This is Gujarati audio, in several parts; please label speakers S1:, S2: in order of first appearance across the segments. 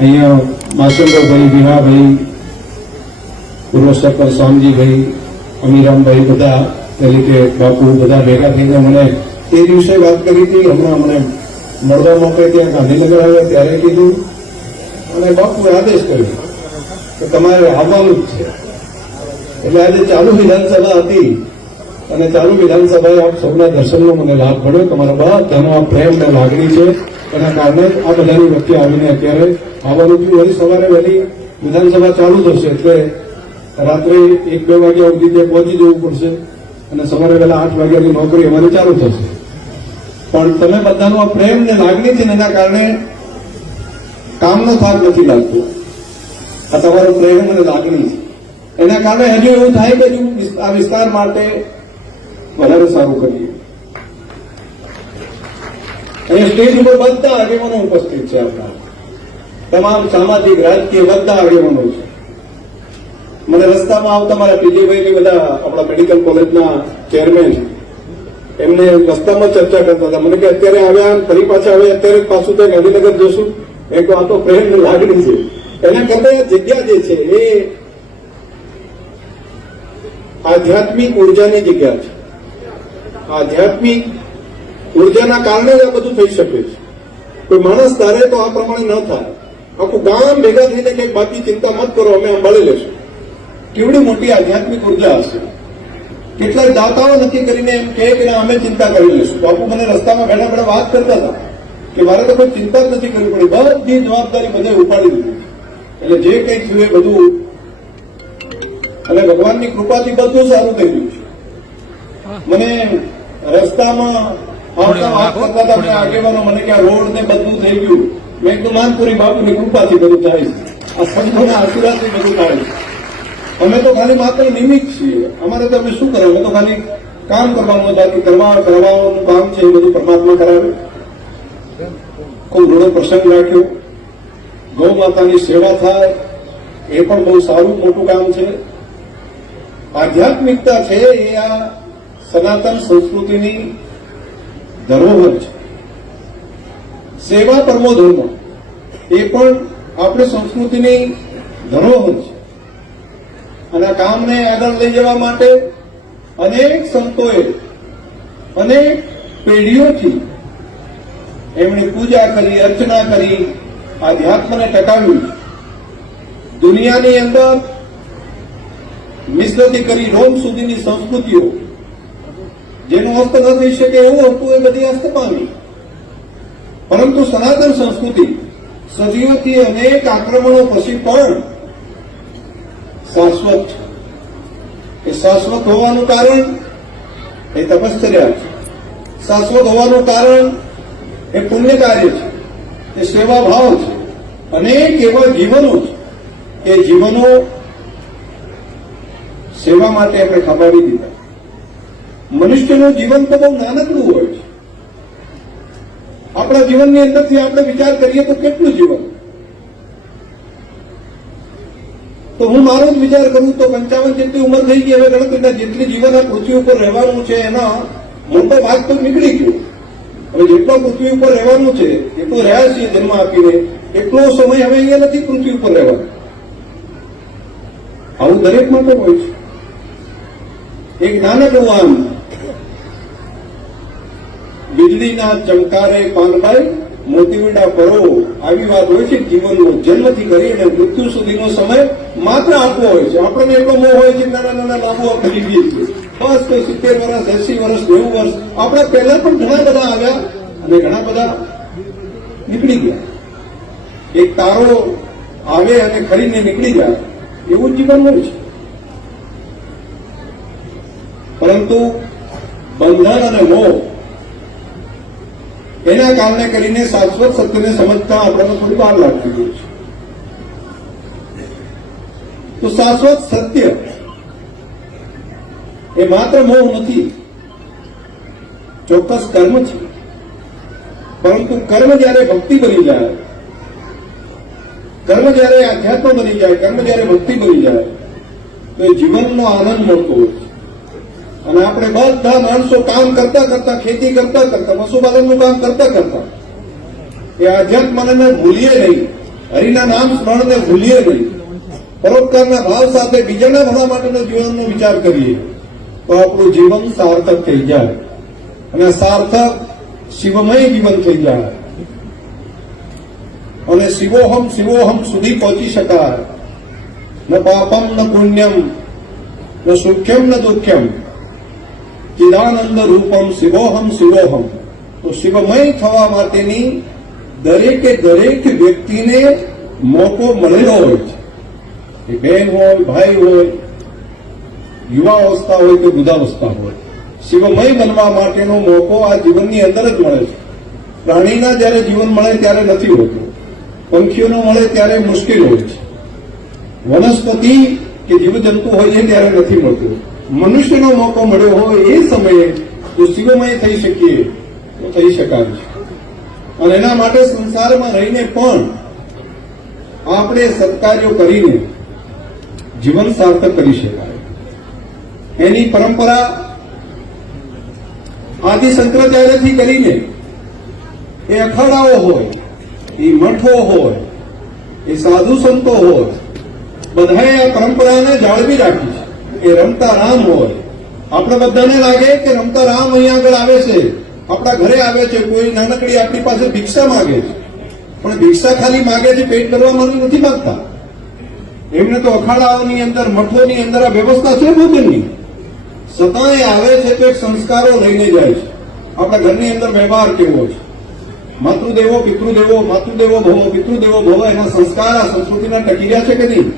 S1: અહીંયા માસુમભાઈ વિહાભાઈ પૂર્વ સરપંચ શામજીભાઈ અમીરામભાઈ બધા તરીકે બાપુ બધા ભેગા થઈને મને તે દિવસે વાત કરી હતી. હમણાં મને મળવા માટે ત્યાં ગાંધીનગર આવ્યા ત્યારે કીધું. અને બાપુએ આદેશ કર્યો કે તમારે આવવાનું જ છે. એટલે આજે ચાલુ વિધાનસભા હતી અને ચાલુ વિધાનસભાએ આપ સૌના દર્શનનો મને લાભ મળ્યો. તમારા બધાનો આ પ્રેમ અને લાગણી છે. એના કારણે આ બધાની વચ્ચે આવીને અત્યારે આવવાનું થયું વળી સવારે વહેલી વિધાનસભા ચાલુ થશે એટલે રાત્રે એક, બે વાગ્યા સુધી ત્યાં પહોંચી જવું પડશે અને સવારે વહેલા આઠ વાગ્યાની નોકરી અમારી ચાલુ થશે. પણ તમે બધાનો આ પ્રેમ ને લાગણી છે એના કારણે કામનો થાક નથી લાગતો. આ તમારો પ્રેમ અને લાગણી છે. એના કારણે હજુ એવું થાય કે આ વિસ્તાર માટે વધારે સારું કરીએ. અહીંયા સ્ટેજ ઉપર બધા આગેવાનો ઉપસ્થિત છે આપણા. તમામ સામાજિક, રાજકીય બધા આગેવાનો છે. મને રસ્તામાં આવતા મારા પીજીભાઈ બધા આપણા મેડિકલ કોલેજના ચેરમેન એમને રસ્તામાં ચર્ચા કરતા હતા. મને કે અત્યારે આવ્યા ફરી પાછા આવે અત્યારે પાછું ત્યાં ગાંધીનગર જશું. એ તો આ તો પ્રેમ લાગણી છે. એના કરતા જગ્યા જે છે એ આધ્યાત્મિક ઉર્જાની જગ્યા છે. આધ્યાત્મિક ઉર્જાના કારણે જ આ બધું થઈ શકે છે. કોઈ માણસ ધારે તો આ પ્રમાણે ન થાય. આખું ગામ ભેગા થઈને કંઈક બાકી ચિંતા મત કરો અમે સંભાળી લેશું કેવડી મોટી આધ્યાત્મિક ઊર્જા હશે. કેટલાય દાતાઓ નક્કી કરીને એમ કહે કે અમે ચિંતા કરી લેશું બાપુ મને રસ્તામાં બેઠા બેઠા વાત કરતા હતા કે મારે તો કોઈ ચિંતા જ નથી કરવી પડી. બધી જવાબદારી બધે ઉપાડી દીધી એટલે જે કંઈક થયું એ બધું અને ભગવાનની કૃપાથી બધું સારું થઈ ગયું છે. મને રસ્તામાં આવતા વાત કરતા હતા આગેવાનો મને કે આ રોડ ને બધું થઈ ગયું. મેં કીધું, માનપુરી બાપુની કૃપાથી બધું થાય છે. આ સંતોના આશીર્વાદથી બધું થાય છે. અમે તો ખાલી માત્ર નિમિત્ત છીએ. અમારે તો અમે શું કરે અમે તો ખાલી કામ કરવાનું બાકી કરવા કરવાનું કામ છે એ બધું પરમાત્મા કરાવે. ખૂબ ઘણો પ્રસંગ રાખ્યો. ગૌ માતાની સેવા થાય. એ પણ બહુ સારું મોટું કામ છે. આધ્યાત્મિકતા છે એ આ સનાતન સંસ્કૃતિની ધરોહર છે. સેવા પરમો ધર્મ. એ પણ આપણી સંસ્કૃતિની ધરોહર છે. અને કામને આગળ લઈ જવા માટે અનેક સંતોએ અનેક પેઢીઓથી એમણે પૂજા કરી, અર્ચના કરી, આધ્યાત્મને ટકાવ્યું દુનિયાની અંદર મિશ્રથી કરી રોમ સુધીની સંસ્કૃતિઓ. જેનું અસ્ત ન થઈ શકે એવું હતું એ બધી અસ્ત પામી. પરંતુ સનાતન સંસ્કૃતિ સદીઓથી અનેક આક્રમણો પછી પણ શાશ્વત એ શાશ્વત હોવાનું કારણ એ તપશ્ચર્યા છે. શાશ્વત હોવાનું કારણ એ પુણ્ય કાર્ય છે. એ સેવા ભાવ છે. અનેક એવા જીવનો છે. એ જીવનો સેવા માટે આપણે ખપાવી દીધા. મનુષ્યનું જીવન તો બહુ નાનકડું હોય. આપણા જીવનની અંદરથી આપણે વિચાર કરીએ તો કેટલું જીવન? તો હું મારો જ વિચાર કરું તો પંચાવન જેટલી ઉંમર થઈ ગઈ, હવે ગણતરીના જેટલી જીવન આ પૃથ્વી ઉપર રહેવાનું છે એના મોટો ભાગ તો નીકળી ગયો હવે જેટલો પૃથ્વી ઉપર રહેવાનું છે એટલું રહ્યા છીએ જન્મ આપીને, એટલો સમય હવે અહીંયા નથી પૃથ્વી ઉપર રહેવાનો. આવું દરેક માટે હોય છે. એક નાનકડું આમ વીજળીના ચમકારે પાનભાઈ મોતીવીડા પરો. આવી વાત હોય છે જીવનનો જન્મથી કરીને મૃત્યુ સુધીનો સમય માત્ર આપવો હોય છે. આપણને એટલો મોહ હોય છે નાના નાના લાભો કરી દઈએ છીએ. બસ તો સિત્તેર વર્ષ, એસી વર્ષ, નેવું વર્ષ, આપણા પહેલા પણ ઘણા બધા આવ્યા અને ઘણા બધા નીકળી ગયા. એક તારો આવે અને ખરીને નીકળી જાય, એવું જીવન હોય છે. પરંતુ બંધન અને મોહ એના કારણે કરીને શાશ્વત સત્યને સમજતા આપણને થોડી વાર લાગતી હોય છે. તો શાશ્વત સત્ય એ માત્ર મોહ નથી. ચોક્કસ કર્મ છે. પરંતુ કર્મ જ્યારે ભક્તિ બની જાય, કર્મ જ્યારે આધ્યાત્મ બની જાય, કર્મ જ્યારે ભક્તિ બની જાય, તો એ જીવનનો આનંદ મળતો હોય છે. અને આપણે બધા માણસો કામ કરતા કરતા, ખેતી કરતા કરતા, પશુપાલનનું કામ કરતા કરતા, એ આધ્યાત્મને ભૂલીએ નહીં. હરિના નામ સ્મરણને ભૂલીએ નહીં. પરોપકારના ભાવ સાથે બીજાના ભલા માટેનો જીવનનો વિચાર કરીએ તો આપણું જીવન સાર્થક થઈ જાય. અને સાર્થક શિવમય જીવન થઈ જાય. અને શિવોહમ શિવોહમ સુધી પહોંચી શકાય. ન પાપમ, ન પુણ્યમ, ન સુખ્યમ, ન દુઃખ્યમ ચિદાનંદ રૂપમ શિવોહમ શિવોહમ. તો શિવમય થવા માટેની દરેકે દરેક વ્યક્તિને મોકો મળેલો હોય છે. એ બહેન હોય, ભાઈ હોય, યુવા અવસ્થા હોય કે બુધાવસ્થા હોય. શિવમય બનવા માટેનો મોકો આ જીવનની અંદર જ મળે છે. પ્રાણીના જ્યારે જીવન મળે ત્યારે નથી હોતું. પંખીઓનો મળે ત્યારે મુશ્કેલ હોય છે. વનસ્પતિ કે જીવજંતુ હોય છે ત્યારે નથી મળતું. મનુષ્યનો મોકો મળ્યો હોય એ સમયે જો શિવમય થઈ શકીએ, તો થઈ શકાય છે. અને એના માટે સંસારમાં રહીને પણ આપણે સત્કાર્યો કરીને જીવન સાર્થક કરી શકાય. એની પરંપરા આદિ શંકરાચાર્યથી કરીને એ અખાડાઓ હોય, એ મઠો હોય, એ સાધુ સંતો હોય, બધાએ આ પરંપરાને જાળવી રાખી છે. એ રમતા રામ હોય. આપણે બધાને લાગે કે રમતા રામ અહીંયા આગળ આવે છે. આપણા ઘરે આવે છે. કોઈ નાનકડી આપણી પાસે ભિક્ષા માગે છે. પણ ભિક્ષા ખાલી માગે છે, પેટ કરવા માટે નથી માગતા. એમને તો અખાડાઓની અંદર, મઠોની અંદર આ વ્યવસ્થા છે ભોજનની. છતાંય આવે છે તો એક સંસ્કારો લઈને જાય છે. આપણા ઘરની અંદર વ્યવહાર કેવો છે? માતૃદેવો, પિતૃદેવો, માતૃદેવો ભવો, પિતૃદેવો ભવો, એના સંસ્કાર આ સંસ્કૃતિના ટકી રહ્યા છે કે નહીં?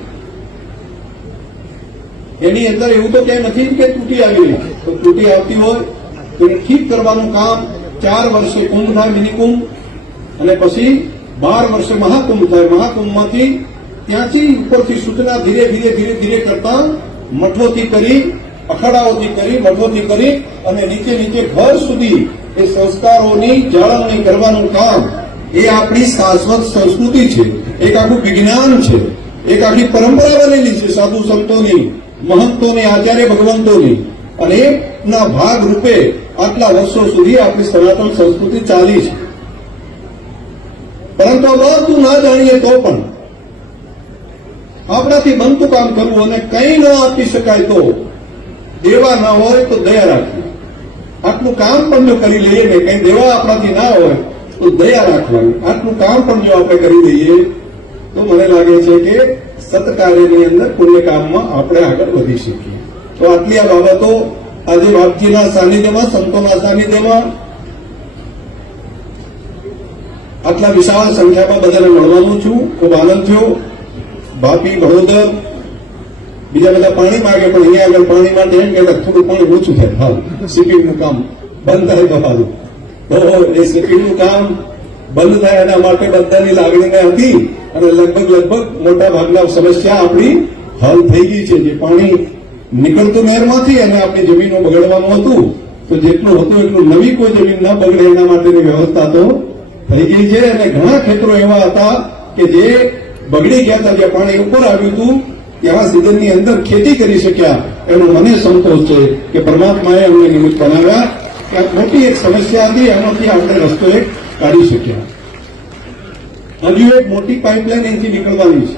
S1: એની અંદર એવું તો ક્યાંય નથી કે તૂટી આવી તો તૂટી આવતી હોય તો ઠીક કરવાનું કામ ચાર વર્ષે કુંભ થાય મિનિકુંભ, અને પછી બાર વર્ષે મહાકુંભ થાય. મહાકુંભમાંથી ત્યાંથી ઉપરથી સૂચના ધીરે ધીરે ધીરે ધીરે કરતા મઠોથી કરી, અખાડાઓથી કરી, મઠોથી કરી, અને નીચે નીચે ઘર સુધી એ સંસ્કારોની જાળવણી કરવાનું કામ. એ આપણી શાશ્વત સંસ્કૃતિ છે. એક આખું વિજ્ઞાન છે. એક આખી પરંપરા બનેલી છે સાધુ સંતોની મહંતોની આચાર્ય ભગવંતોની અને એના ભાગ આટલા વર્ષો સુધી આપણી સનાતન સંસ્કૃતિ ચાલી છે. પરંતુ બધું ના જાણીએ તો પણ આપણાથી બનતું કામ કરવું અને કંઈ ન આપી શકાય તો દેવા ના હોય તો દયા રાખવી. આટલું કામ પણ જો કરી લઈએ ને કંઈ દેવા આપણાથી ના હોય તો દયા રાખવાની. આટલું કામ પણ જો આપણે કરી દઈએ તો મને લાગે છે કે સત્કાર્યની અંદર પુણ્ય કામમાં આપણે આગળ વધી શકીએ. તો આટલી આ બાબતો આજે બાપજીના સાનિધ્યમાં, સંતોના સાનિધ્યમાં, આટલા વિશાળ સંખ્યામાં બધાને મળવાનું છું. ખૂબ આનંદ થયો. ભાપી ભડોદર બીજા બધા પાણી માંગે, પણ અહીંયા આગળ પાણી માટે એમ કે થોડું પાણી ઓછું થાય હાલ સીપીનું કામ બંધ થાય તો હાલ તો એ સીપીનું કામ બંધ થાય એના માટે બધાની લાગણીને હતી. અને લગભગ લગભગ મોટા ભાગના સમસ્યા આપણી હલ થઈ ગઈ છે. જે પાણી નીકળતું નહેરમાંથી અને આપણી જમીનો બગડવાનું હતું, તો જેટલું હતું એટલું નવી કોઈ જમીન ન બગડે એના માટેની વ્યવસ્થા તો થઈ ગઈ છે. અને ઘણા ખેતરો એવા હતા કે જે બગડી ગયા હતા જે પાણી ઉપર આવ્યું હતું, ત્યાં સિઝનની અંદર ખેતી કરી શક્યા. એનો મને સંતોષ છે કે પરમાત્માએ અમને નિમિત્ત બનાવ્યા. કે મોટી એક સમસ્યા હતી એમાંથી આપણે રસ્તો એક કાઢી શક્યા. હજુ એક મોટી પાઇપલાઇન અહીંથી નીકળવાની છે.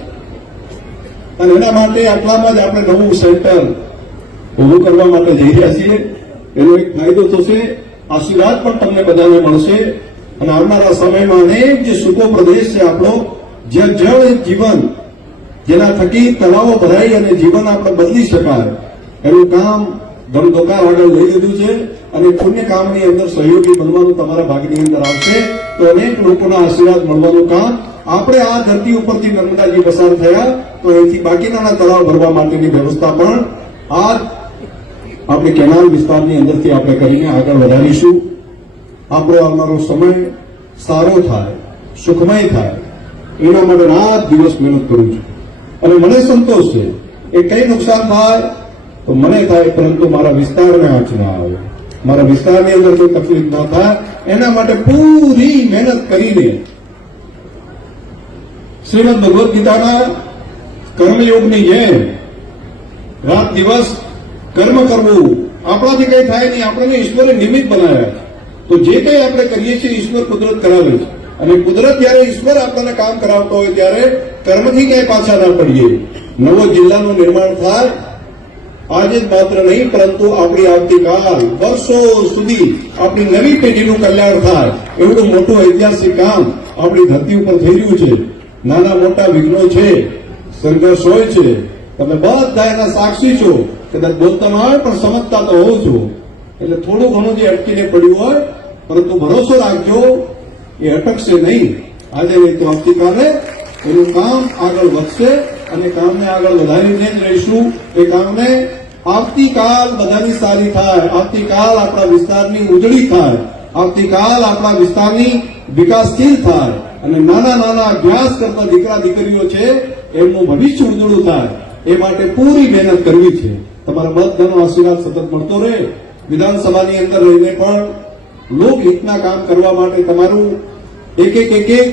S1: અને એના માટે આટલામાં જ આપણે નવું સેન્ટર ઉભું કરવા માટે જઈ રહ્યા છીએ. એનો એક ફાયદો થશે, આશીર્વાદ પણ તમને બધાને મળશે. અને આવનારા સમયમાં અનેક જે સૂકો પ્રદેશ છે આપણો, જ્યાં જળ એક જીવન, જેના થકી તળાવો ભરાઈ અને જીવન આપણે બદલી શકાય. એનું કામ ધમધોકાર આગળ લઈ લીધું છે અને પુણ્ય કામની અંદર સહયોગી બનવાનું તમારા ભાગની અંદર આવશે. તો અનેક લોકોના આશીર્વાદ મળવાનું કામ. આપણે આ ધરતી ઉપરથી નર્મદાજી પસાર થયા. તો એથી બાકીના તળાવ ભરવા માટેની વ્યવસ્થા પણ આ આપણે કેનાલ વિસ્તારની અંદરથી આપણે કરીને આગળ વધારીશું. આપણો આવનારો સમય સારો થાય, સુખમય થાય. એના માટે રાત દિવસ મહેનત કરું છું. અને મને સંતોષ છે. એ કઈ નુકસાન થાય તો મને થાય પરંતુ મારા વિસ્તારને આંચ ના આવે. મારા વિસ્તારની અંદર કોઈ તકલીફ ન થાય. એના માટે પૂરી મહેનત કરીને શ્રીમદ ભગવદ્ ગીતાના કર્મયોગની જેમ રાત દિવસ કર્મ કરવું આપણાથી કઈ થાય નહીં. આપણને ઈશ્વરે નિમિત્ત બનાવ્યા તો જે કંઈ આપણે કરીએ છીએ, ઈશ્વર કુદરત કરાવે છે. અને કુદરત જ્યારે ઈશ્વર આપણને કામ કરાવતો હોય, ત્યારે કર્મથી ક્યાંય પાછા ના પડીએ. નવો જિલ્લાનું નિર્માણ થાય આજે જ માત્ર નહીં, પરંતુ આપણી આવતીકાલ વર્ષો સુધી આપણી નવી પેઢીનું કલ્યાણ થાય. એવડું મોટું ઐતિહાસિક કામ આપણી ધરતી ઉપર થઈ રહ્યું છે. નાના મોટા વિઘ્નો છે સંઘર્ષ હોય છે. તમે બધા એના સાક્ષી છો. કદાચ બોલતા હોય, પણ સમજતા તો હોવ છો. એટલે થોડું ઘણું જે અટકીને પડ્યું હોય, પરંતુ ભરોસો રાખજો, એ અટકશે નહીં. આજે નહીં તો આવતીકાલે એનું કામ આગળ વધશે અને કામને આગળ વધારીને જ રહીશું. એ કામને આવતીકાલ બધાની સારી થાય, આવતીકાલ આપણા વિસ્તારની ઉજળી થાય, આવતીકાલ આપણા વિસ્તારની વિકાસશીલ થાય અને નાના નાના અભ્યાસ કરતા દીકરા દીકરીઓ છે, એમનું ભવિષ્ય ઉજળું થાય. એ માટે પૂરી મહેનત કરવી છે. તમારા બધાનો આશીર્વાદ સતત મળતો રહે. વિધાનસભાની અંદર રહીને પણ લોકહિતના કામ કરવા માટે તમારું એક એક એક એક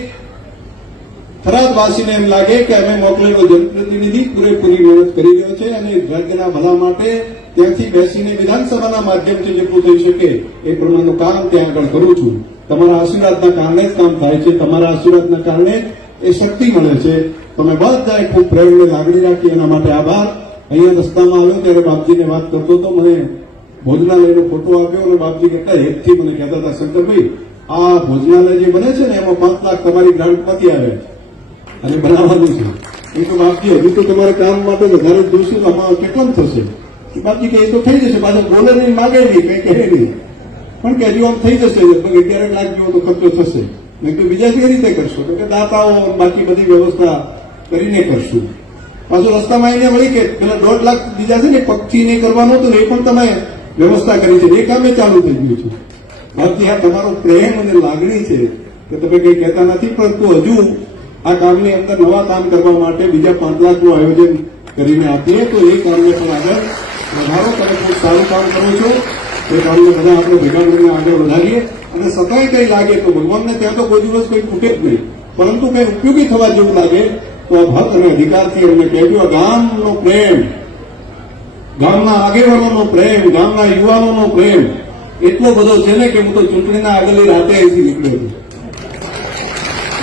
S1: થરાદવાસીને એમ લાગે કે અમે મોકલેલો જનપ્રતિનિધિ પૂરેપૂરી મહેનત કરી રહ્યો છે અને રાજ્યના ભલા માટે ત્યાંથી બેસીને વિધાનસભાના માધ્યમથી જેટલું થઈ શકે એ પ્રમાણનું કામ ત્યાં આગળ કરું છું. તમારા આશીર્વાદના કારણે જ કામ થાય છે. તમારા આશીર્વાદના કારણે એ શક્તિ મળે છે. તમે બધાએ ખૂબ પ્રેમ અને લાગણી રાખી એના માટે આભાર. અહીંયા રસ્તામાં આવ્યો ત્યારે બાપજીને વાત કરતો હતો મને ભોજનાલયનો ફોટો આપ્યો અને બાપજી કહેતા હેતથી મને કહેતા હતા, શંકરભાઈ, આ ભોજનાલય જે બને છે ને, એમાં પાંચ લાખ તમારી ગ્રાન્ટમાંથી આવે. છે અને બનાવવાનું છે એ તો બાકી હજુ તો તમારે કામ માટે વધારે જોશે અમારો કેટલો થશે. બાપજી કે એ તો થઈ જશે. પાછા બોલે નહીં માગે નહીં, કંઈ કહે નહીં. પણ કે હજુ આમ થઈ જશે, લગભગ અગિયાર લાખ જેવો તો ખર્ચો થશે. મેં તો બીજા કઈ રીતે કરશો? કે દાતાઓ બાકી બધી વ્યવસ્થા કરીને કરશું. પાછું રસ્તામાં એને મળી કે, પેલા દોઢ લાખ બીજા છે ને, પગથી નહીં કરવાનું હતું ને, એ પણ તમે વ્યવસ્થા કરી છે. એ કામે ચાલુ થઈ ગયું છે. બાકી આ તમારો પ્રેમ અને લાગણી છે, કે તમે કંઈ કહેતા નથી, પરંતુ હજુ આ કામની અંદર નવા કામ કરવા માટે બીજા પાંચ લાખનું આયોજન કરીને આપીએ. તો એ કામને પણ આગળ વધારો તમે ખૂબ સારું કામ કરો છો. એ કામને બધા આપણે ભેગા મળીને આગળ વધારીએ. અને સતાય કઈ લાગે તો ભગવાનને ત્યાં તો કોઈ દિવસ કોઈ ખૂટે જ નહીં. પરંતુ કઈ ઉપયોગી થવા જેવું લાગે તો આ ભક્ત અને અધિકારથી અમને કહેજો ગામનો પ્રેમ, ગામના આગેવાનોનો પ્રેમ, ગામના યુવાનોનો પ્રેમ, એટલો બધો છે ને કે હું તો ચૂંટણીના આગળની રાતે અહીંથી નીકળ્યો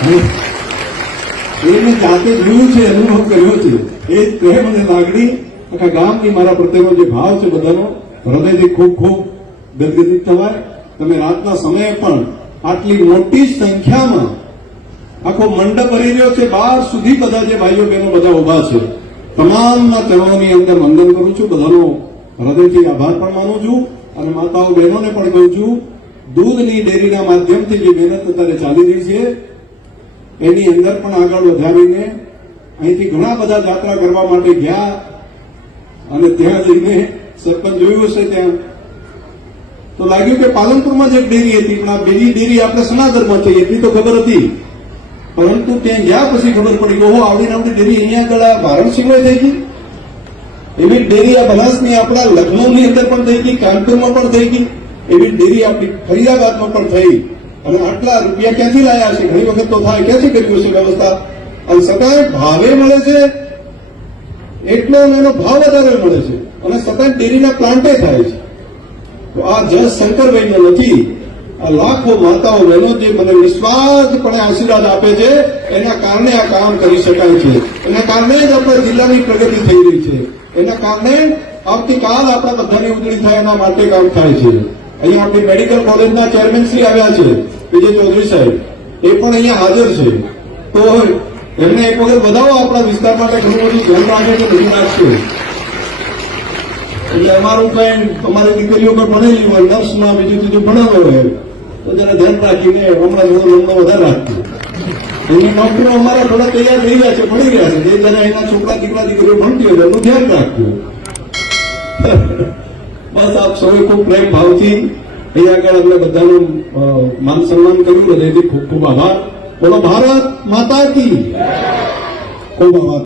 S1: છું. એને જાતે જોયું છે અનુભવ કર્યો છે, એ પ્રેમ અને લાગણી આખા ગામની મારા પ્રત્યેનો જે ભાવ છે બધાનો, હૃદયથી ખૂબ ખૂબ ગદગદિત થવાય. તમે રાતના સમયે પણ આટલી મોટી સંખ્યામાં આખો મંડપ ભરી રહ્યો છે બાર સુધી બધા જે ભાઈઓ બહેનો બધા ઊભા છે. તમામના ચરણોની અંદર વંદન કરું છું, બધાનો હૃદયથી આભાર પણ માનું છું અને માતાઓ બહેનોને પણ કહું છું, દૂધની ડેરીના માધ્યમથી જે મહેનત અત્યારે ચાલી રહી છે એની અંદર પણ આગળ વધારીને અહીંથી ઘણા બધા જાત્રા કરવા માટે ગયા અને ત્યાં જઈને સરપંચ જોયું હશે ત્યાં. તો લાગ્યું કે પાલનપુરમાં જ એક ડેરી હતી, પણ આ બીજી ડેરી આપણે સનાતનમાં થઈ એટલી તો ખબર હતી. પરંતુ ત્યાં ગયા પછી ખબર પડી કે ઓહો આવડી આવડી ડેરી અહીંયા આગળ આ વારાણસીમાં થઈ ગઈ. એવી ડેરી આ બનાસની, આપણા લખનૌની અંદર પણ થઈ ગઈ, કાનપુરમાં પણ થઈ ગઈ. એવી ડેરી આપણી ફરિયાબાદમાં પણ થઈ. અને આટલા રૂપિયા ક્યાંથી લાયા છે? ઘણી વખત તો થાય, ક્યાંથી કર્યું છે વ્યવસ્થા? અને છતાંય ભાવે મળે છે, એટલો એનો ભાવ વધારે મળે છે. અને છતાંય ડેરીના પ્લાન્ટે થાય છે. તો આ જસ શંકરભાઈનો નથી, આ લાખો માતાઓ બહેનો જે મને નિસ્વાર્થપણે આશીર્વાદ આપે છે, એના કારણે આ કામ કરી શકાય છે. એના કારણે જ આપણા જિલ્લાની પ્રગતિ થઈ રહી છે. એના કારણે આવતીકાલ આપણા બધાની ઉજળી થાય, એના માટે કામ થાય છે. અહીંયા આપણી મેડિકલ કોલેજના ચેરમેન શ્રી આવ્યા છે. વિજય ચૌધરી સાહેબ, એ પણ અહીંયા હાજર છે. તો એમને એક વખત બધાવો આપણા વિસ્તાર માટે ઘણું બધું ધ્યાન રાખે છે, બધું રાખશે એટલે અમારું કઈ, અમારી દીકરીઓ પણ ભણેલી હોય નર્સમાં બીજું બીજું ભણાવે હોય, તો જરા ધ્યાન રાખીને હમણાં થોડો નંબર વધારે રાખજો એની નોકરીઓ અમારા થોડા તૈયાર થઈ ગયા છે, ભણી ગયા છે. જે જરા એના છોકરા દીકરા દીકરીઓ ભણતી હોય એનું ધ્યાન રાખજો બસ આપ સૌએ ખૂબ પ્રેમ ભાવથી અહીંયા આગળ આપણે બધાનું માન સન્માન કર્યું હૃદયથી ખૂબ ખૂબ આભાર. બોલો, ભારત માતા કી. ખૂબ આભાર.